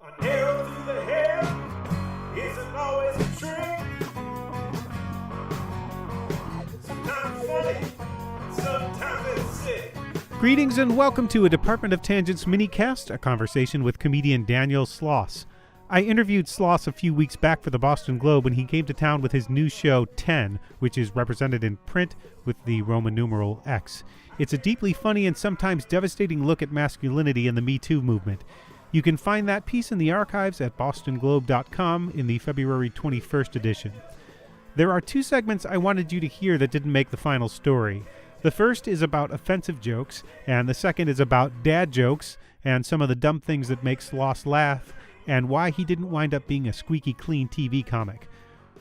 A nail to the head isn't always a trick. Sometimes funny, sometimes it's sick. Greetings and welcome to a Department of Tangents Minicast, a conversation with comedian Daniel Sloss. I interviewed Sloss a few weeks back for the Boston Globe when he came to town with his new show 10, which is represented in print with the Roman numeral X. It's a deeply funny and sometimes devastating look at masculinity and the Me Too movement. You can find that piece in the archives at bostonglobe.com in the February 21st edition. There are two segments I wanted you to hear that didn't make the final story. The first is about offensive jokes, and the second is about dad jokes and some of the dumb things that make Sloss laugh, and why he didn't wind up being a squeaky clean TV comic.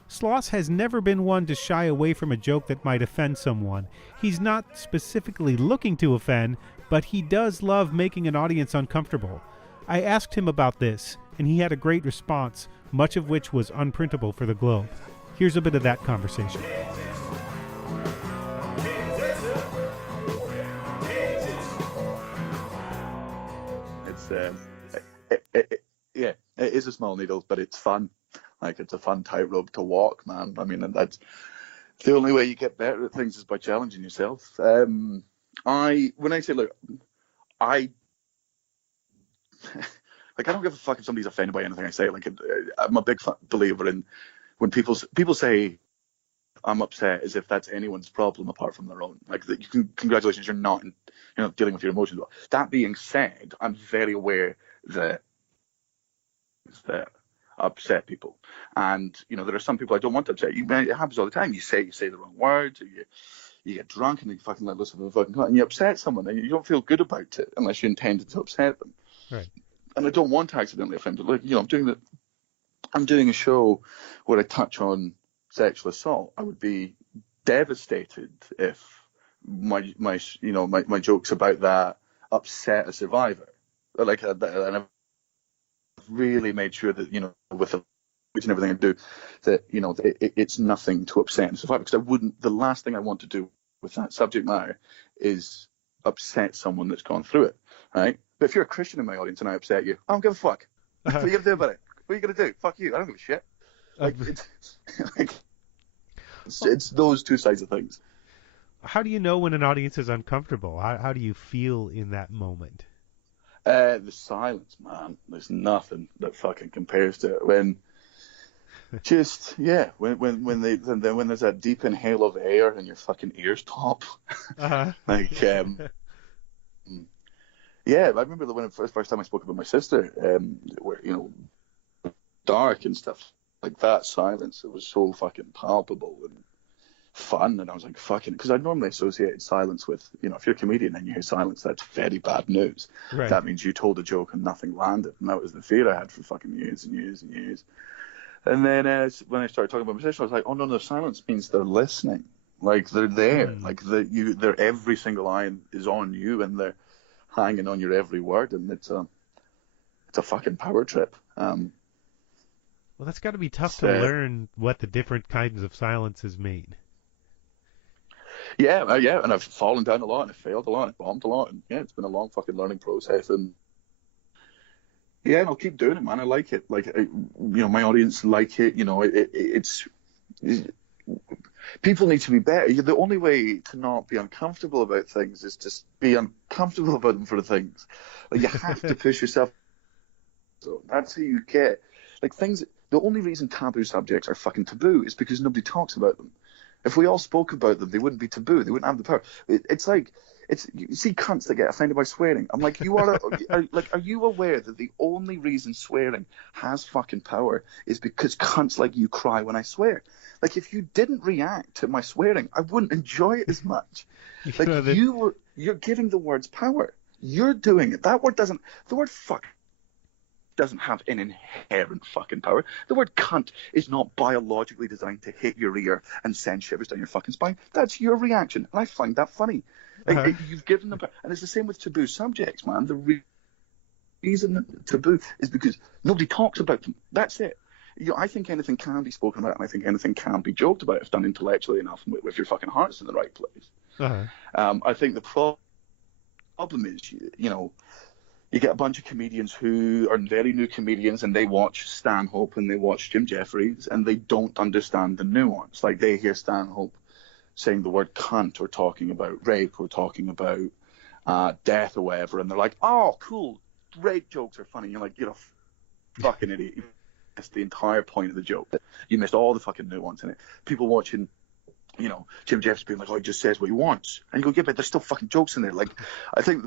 Sloss has never been one to shy away from a joke that might offend someone. He's not specifically looking to offend, but he does love making an audience uncomfortable. I asked him about this, and he had a great response, much of which was unprintable for the Globe. Here's a bit of that conversation. Yeah, it is a small needle, but it's fun. Like, it's a fun tightrope to walk, man. I mean, and that's the only way you get better at things is by challenging yourself. When I say, look, I don't give a fuck if somebody's offended by anything I say. Like, I'm a big believer in when people say I'm upset as if that's anyone's problem apart from their own. Like, that congratulations, you're not dealing with your emotions. That being said, I'm very aware that upset people, and there are some people I don't want to upset. It happens all the time. You say the wrong words, or you get drunk and you fucking let loose of a fucking cunt, and you upset someone, and you don't feel good about it unless you intended to upset them. Right. And I don't want to accidentally offend them. Like, I'm doing a show where I touch on sexual assault. I would be devastated if my jokes about that upset a survivor. Like, and I've really made sure that with the and everything I do, that it's nothing to upset a survivor, because the last thing I want to do with that subject matter is upset someone that's gone through it, right? But if you're a Christian in my audience and I upset you, I don't give a fuck. What are you gonna do about it? What are you gonna do? Fuck you. I don't give a shit. It's those two sides of things. How do you know when an audience is uncomfortable? How do you feel in that moment? The silence, man. There's nothing that fucking compares to it. When there's that deep inhale of air and your fucking ears pop. Uh-huh. Yeah, I remember when the first time I spoke about my sister, where dark and stuff like that. Silence. It was so fucking palpable and fun, and I was like, fucking, because I normally associated silence with, if you're a comedian and you hear silence, that's very bad news. Right. That means you told a joke and nothing landed, and that was the fear I had for fucking years and years and years. And then when I started talking about my sister, I was like, oh no, silence means they're listening, like they're there, like they're every single line is on you, and they're hanging on your every word, and it's a fucking power trip. Well, that's got to be tough to learn what the different kinds of silences mean. Yeah, and I've fallen down a lot, and I failed a lot, and I bombed a lot, and yeah, it's been a long fucking learning process, and yeah, and I'll keep doing it, man. I like it. Like, my audience like it. It's people need to be better. The only way to not be uncomfortable about things is to be uncomfortable about them for the things. Like, you have to push yourself. So that's how you get things. The only reason taboo subjects are fucking taboo is because nobody talks about them. If we all spoke about them, they wouldn't be taboo. They wouldn't have the power. You see cunts that get offended by swearing. I'm like, are you aware that the only reason swearing has fucking power is because cunts like you cry when I swear? Like, if you didn't react to my swearing, I wouldn't enjoy it as much. Like, you're giving the words power. You're doing it. The word fuck doesn't have an inherent fucking power. The word cunt is not biologically designed to hit your ear and send shivers down your fucking spine. That's your reaction, and I find that funny. You've given them, and it's the same with taboo subjects, man. The reason taboo is because nobody talks about them. That's it. I think anything can be spoken about, and I think anything can be joked about if done intellectually enough, and if your fucking heart's in the right place. Uh-huh. I think the problem is, you get a bunch of comedians who are very new comedians, and they watch Stanhope and they watch Jim Jeffries, and they don't understand the nuance. Like, they hear Stanhope saying the word cunt or talking about rape or talking about death or whatever, and they're like, oh, cool, rape jokes are funny. You're like, you're a fucking idiot. You missed the entire point of the joke. You missed all the fucking nuance in it. People watching, Jim Jeffries being like, oh, he just says what he wants. And you go, yeah, but there's still fucking jokes in there. Like, I think,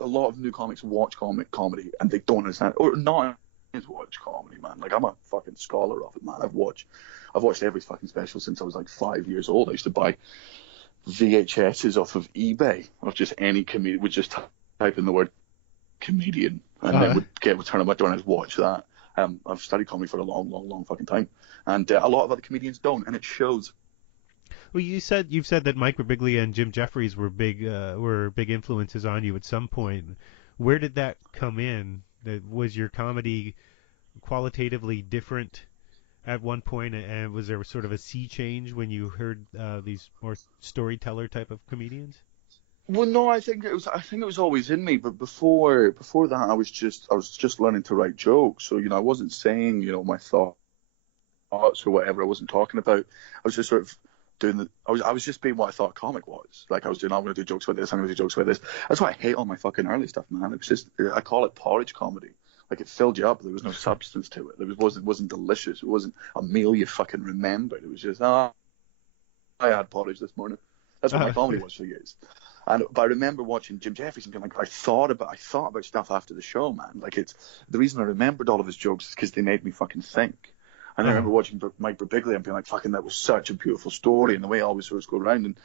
a lot of new comics watch comedy and they don't understand, or not watch comedy, man. Like, I'm a fucking scholar of it, man. I've watched every fucking special since I was like 5 years old. I used to buy VHSs off of eBay of just any comedian. Would just type in the word comedian and then would get returned on my door and I'd watch that. I've studied comedy for a long fucking time, and a lot of other comedians don't, and it shows. Well, you've said that Mike Birbiglia and Jim Jeffries were big influences on you at some point. Where did that come in? Was your comedy qualitatively different at one point, and was there sort of a sea change when you heard these more storyteller type of comedians? Well, no, I think it was always in me, but before that, I was just learning to write jokes. So, I wasn't saying, my thoughts or whatever. I wasn't talking about. I was just sort of doing I was just being what I thought a comic was. Like, I was doing, I'm going to do jokes about this, I'm going to do jokes about this. That's why I hate all my fucking early stuff, man. It was just, I call it porridge comedy. Like, it filled you up. There was no substance to it. It wasn't delicious. It wasn't a meal you fucking remembered. It was just, I had porridge this morning. That's what my comedy was for years. But I remember watching Jim Jeffries and being like, I thought about stuff after the show, man. Like, it's the reason I remembered all of his jokes is because they made me fucking think. And I remember watching Mike Birbiglia and being like, fucking, that was such a beautiful story, and the way all always sort of go around, and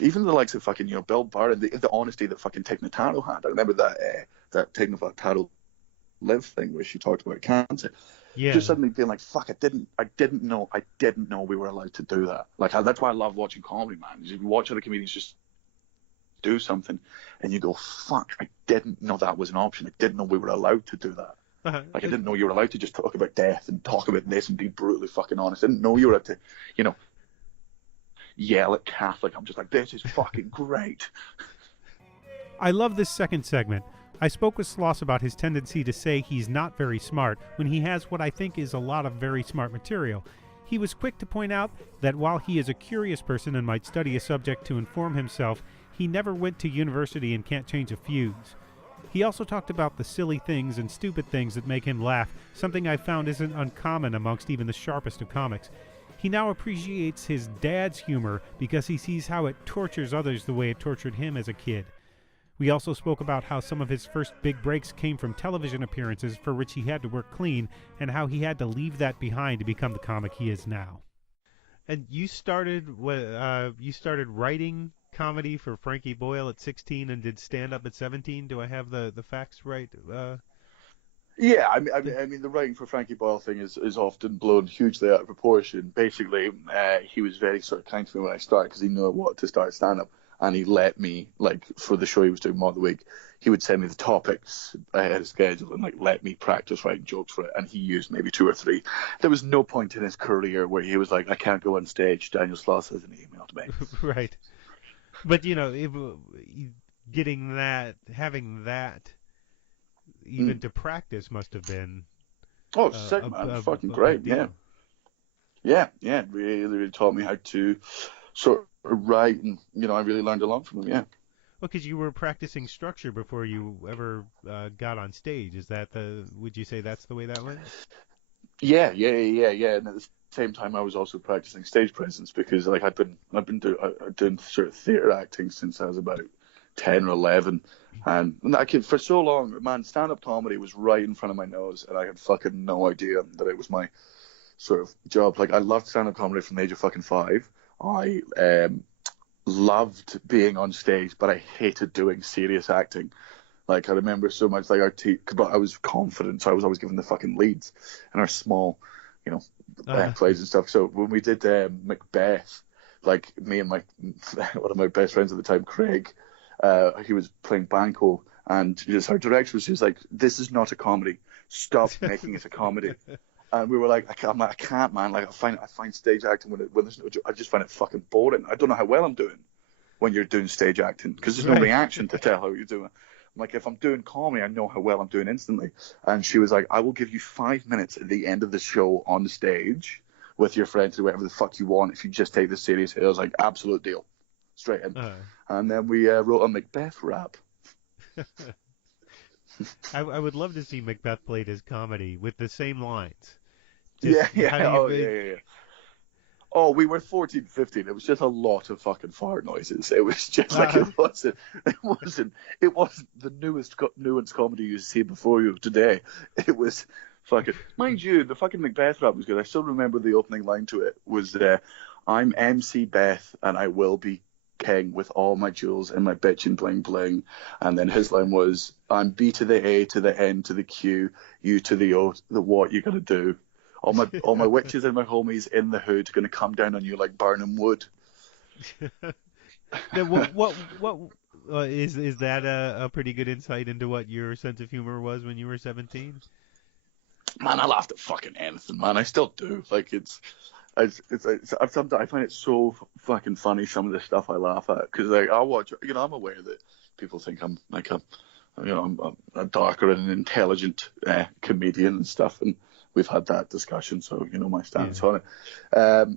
even the likes of fucking Bill Burr and the honesty that fucking Tig Notaro had. I remember that Tig Notaro live thing where she talked about cancer. Yeah. Just suddenly being like, fuck, I didn't know we were allowed to do that. Like, that's why I love watching comedy, man. You watch other comedians just do something, and you go, fuck, I didn't know that was an option. I didn't know we were allowed to do that. Like, I didn't know you were allowed to just talk about death and talk about this and be brutally fucking honest. I didn't know you were allowed to, yell at Catholic. I'm just like, this is fucking great. I love this second segment. I spoke with Sloss about his tendency to say he's not very smart when he has what I think is a lot of very smart material. He was quick to point out that while he is a curious person and might study a subject to inform himself, he never went to university and can't change a fuse. He also talked about the silly things and stupid things that make him laugh, something I found isn't uncommon amongst even the sharpest of comics. He now appreciates his dad's humor because he sees how it tortures others the way it tortured him as a kid. We also spoke about how some of his first big breaks came from television appearances for which he had to work clean, and how he had to leave that behind to become the comic he is now. And you started writing comedy for Frankie Boyle at 16 and did stand-up at 17. Do I have the facts right? Yeah, I mean, the writing for Frankie Boyle thing is often blown hugely out of proportion. Basically, he was very sort of kind to me when I started because he knew I wanted to start stand-up, and he let me, like, for the show he was doing more of the week, he would send me the topics ahead of schedule and, like, let me practice writing jokes for it, and he used maybe 2 or 3. There was no point in his career where he was like, I can't go on stage, Daniel Sloss has an email to me. Right. But, getting that, having that even to practice must have been sick, man. Fucking great. Yeah. Really taught me how to sort of write, and I really learned a lot from him. Yeah. Well, because you were practicing structure before you ever got on stage. Would you say that's the way that went? Yeah. And at the same time, I was also practicing stage presence because, like, I've been doing sort of theater acting since I was about 10 or 11, and for so long, man, stand-up comedy was right in front of my nose, and I had fucking no idea that it was my sort of job. Like, I loved stand-up comedy from the age of fucking 5. I loved being on stage, but I hated doing serious acting. Like, I remember so much, like, but I was confident, so I was always given the fucking leads in our small, plays and stuff. So when we did Macbeth, like, me and one of my best friends at the time, Craig, he was playing Banco, and just our director was just like, this is not a comedy. Stop making it a comedy. And we were like, I can't, man. Like, I find stage acting when there's no joke, I just find it fucking boring. I don't know how well I'm doing. when you're doing stage acting, because there's no reaction to tell how you're doing. I'm like, if I'm doing comedy, I know how well I'm doing instantly. And she was like, I will give you 5 minutes at the end of the show on the stage with your friends, or whatever the fuck you want, if you just take this seriously. I was like, absolute deal. Straight in. And then we wrote a Macbeth rap. I would love to see Macbeth played as comedy with the same lines. Yeah. Oh, we were 14, 15. It was just a lot of fucking fart noises. It was just like, it wasn't the nuanced comedy you see before you today. It was fucking, mind you, the fucking Macbeth rap was good. I still remember the opening line to it was, I'm MC Beth and I will be king with all my jewels and my bitchin' bling bling. And then his line was, I'm B to the A to the N to the Q, U to the O, the what you gotta do. All my witches and my homies in the hood going to come down on you like Barnum wood. What is that a pretty good insight into what your sense of humor was when you were 17? Man, I laughed at fucking anything, man. I still do. Like sometimes I find it so fucking funny, some of the stuff I laugh at, because like I watch, I'm aware that people think I'm like I'm a darker and intelligent comedian and stuff, and we've had that discussion, so you know my stance on it. But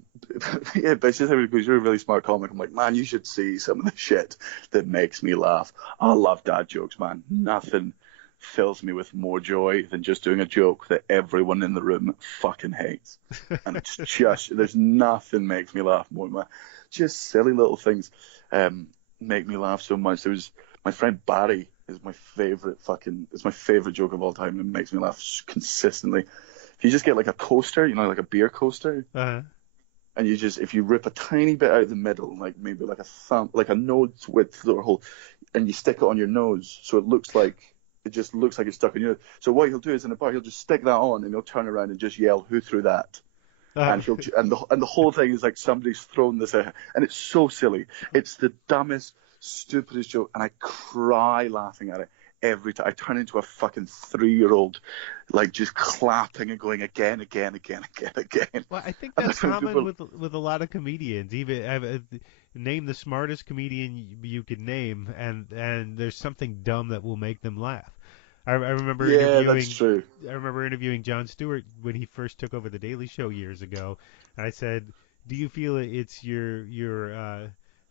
it's just because you're a really smart comic. I'm like, man, you should see some of the shit that makes me laugh. I love dad jokes, man. Nothing fills me with more joy than just doing a joke that everyone in the room fucking hates. And it's just, there's nothing makes me laugh more, man. Just silly little things make me laugh so much. There was my friend Barry is my favorite joke of all time, and makes me laugh consistently. If you just get like a coaster, like a beer coaster, and if you rip a tiny bit out of the middle, like maybe like a thumb, like a nose width or hole, and you stick it on your nose, so it just looks like it's stuck in your nose. So what he'll do is in a bar, he'll just stick that on, and he'll turn around and just yell, "Who threw that?" And the whole thing is like somebody's thrown this out, and it's so silly. It's the dumbest, stupidest joke, and I cry laughing at it every time. I turn into a fucking 3-year-old, like just clapping and going again. Well, I think that's common with a lot of comedians. Even name the smartest comedian you could name, and there's something dumb that will make them laugh. I remember that's true. I remember interviewing Jon Stewart when he first took over the Daily Show years ago, and I said, "Do you feel it's your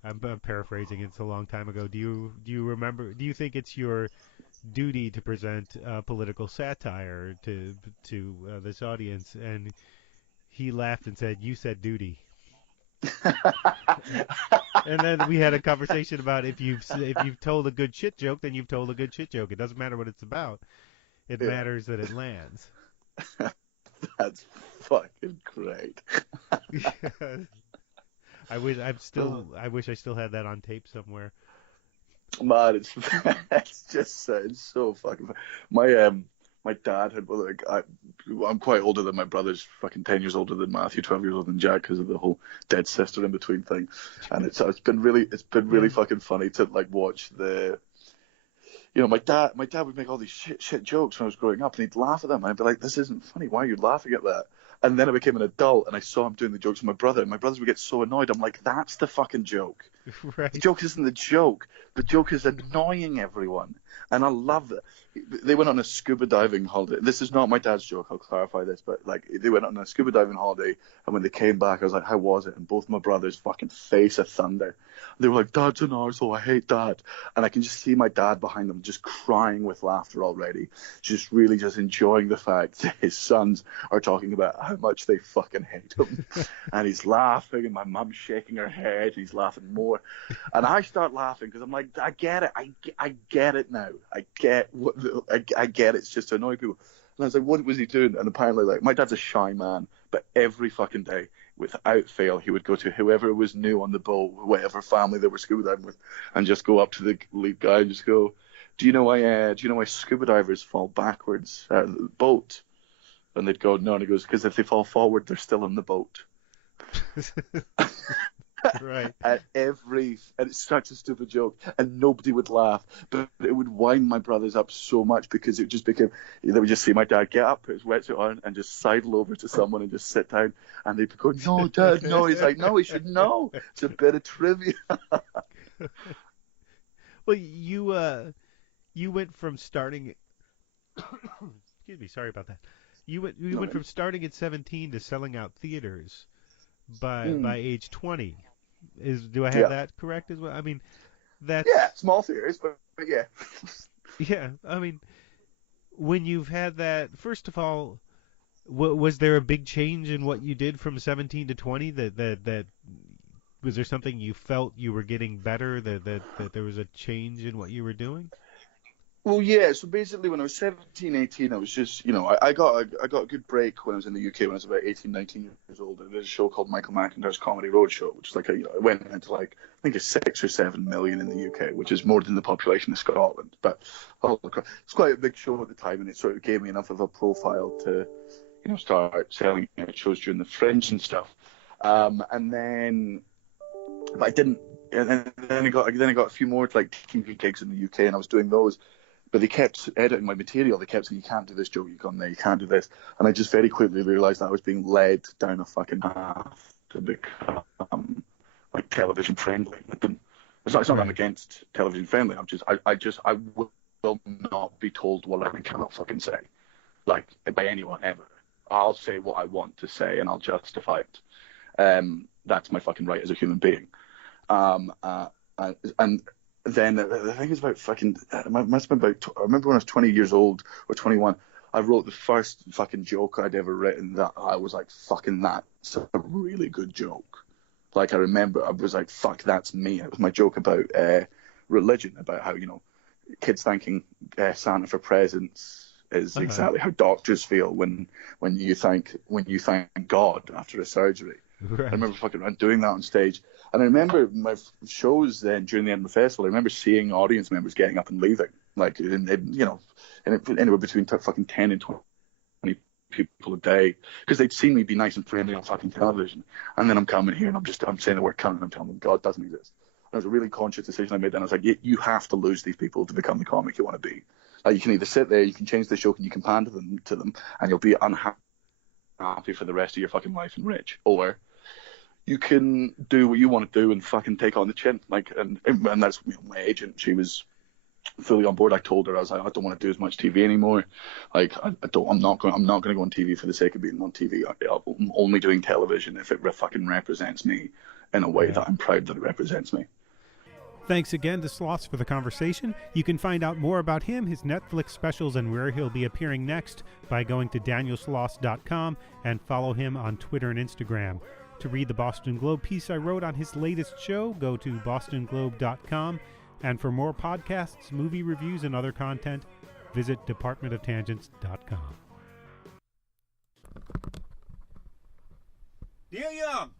I'm paraphrasing, it's a long time ago. Do you think it's your duty to present political satire to this audience?" And he laughed and said, "You said duty." And then we had a conversation about if you've told a good shit joke, then you've told a good shit joke. It doesn't matter what it's about. It matters that it lands. That's fucking great. I wish I still had that on tape somewhere. Man, it's so fucking funny. My dad had, like, I'm quite older than my brother's fucking 10 years older than Matthew, 12 years older than Jack, because of the whole dead sister in between thing. And it's been really fucking funny to like watch the, my dad would make all these shit jokes when I was growing up, and he'd laugh at them, and I'd be like, this isn't funny. Why are you laughing at that? And then I became an adult, and I saw him doing the jokes with my brother, and my brothers would get so annoyed. I'm like, that's the fucking joke. Right. The joke isn't the joke. The joke is annoying everyone. And I love it. They went on a scuba diving holiday. This is not my dad's joke, I'll clarify this, but like they went on a scuba diving holiday, and when they came back, I was like, how was it? And both my brothers fucking face of thunder. They were like, Dad's an arsehole, I hate Dad. And I can just see my dad behind them just crying with laughter already, just really just enjoying the fact that his sons are talking about how much they fucking hate him. And he's laughing, and my mum's shaking her head, and he's laughing more. And I start laughing because I'm like, I get it. I get it now. I get it. It's just to annoy people. And I was like, what was he doing? And apparently, like, my dad's a shy man, but every fucking day, without fail, he would go to whoever was new on the boat, whatever family they were scuba diving with, and just go up to the lead guy and just go, do you know why scuba divers fall backwards out of the boat? And they'd go, no. And he goes, because if they fall forward, they're still in the boat. Right. And it's such a stupid joke, and nobody would laugh, but it would wind my brothers up so much, because it just became, they would just see my dad get up, put his wetsuit on, and just sidle over to someone and just sit down, and they'd go, no, Dad, no. He's like, no, he should know. It's a bit of trivia. Well, you went from starting. Excuse me, sorry about that. You went No. from starting at 17 to selling out theaters by Mm. age 20. Do I have Yeah. that correct as well? I mean, that's Yeah, small theories, but yeah. yeah. I mean, when you've had that, first of all, was there a big change in what you did from 17 to 20? That was there something you felt you were getting better? That there was a change in what you were doing? Well, yeah. So basically, when I was 17, 18, I was just, I got a good break when I was in the UK when I was about 18, 19 years old. And there's a show called Michael McIntyre's Comedy Roadshow, which is like it went into like I think it's 6 or 7 million in the UK, which is more than the population of Scotland. But it's quite a big show at the time, and it sort of gave me enough of a profile to, start selling shows during the Fringe and stuff. And then, but I didn't. And then I got a few more like TV gigs in the UK, and I was doing those. But they kept editing my material. They kept saying, you can't do this joke, you can't there, you can't do this. And I just very quickly realised that I was being led down a fucking path to become like television friendly. It's not that I'm against television friendly. I will not be told what I cannot fucking say, like by anyone ever. I'll say what I want to say and I'll justify it. That's my fucking right as a human being. And then the thing is about fucking, it must have been about, I remember when I was 20 years old or 21, I wrote the first fucking joke I'd ever written that I was like, fucking, that's a really good joke. Like, I remember I was like, fuck, that's me. It was my joke about religion, about how, kids thanking Santa for presents is exactly how doctors feel when you thank God after a surgery. Right. I remember fucking doing that on stage. And I remember my shows then during the end of the festival, I remember seeing audience members getting up and leaving. Like, anywhere between fucking 10 and 20 people a day. Because they'd seen me be nice and friendly on fucking television. And then I'm coming here and I'm saying the word cunt and I'm telling them God doesn't exist. And it was a really conscious decision I made then. I was like, you have to lose these people to become the comic you want to be. Like, you can either sit there, you can change the joke and you can pander to them and you'll be unhappy for the rest of your fucking life and rich. Or you can do what you want to do and fucking take on the chin. Like, and that's my agent. She was fully on board. I told her, I was like, I don't want to do as much TV anymore. Like, I'm not going to go on TV for the sake of being on TV. I'm only doing television if it fucking represents me in a way that I'm proud that it represents me. Thanks again to Sloss for the conversation. You can find out more about him, his Netflix specials, and where he'll be appearing next by going to danielsloss.com and follow him on Twitter and Instagram. To read the Boston Globe piece I wrote on his latest show, go to bostonglobe.com. And for more podcasts, movie reviews, and other content, visit departmentoftangents.com. Neil Young.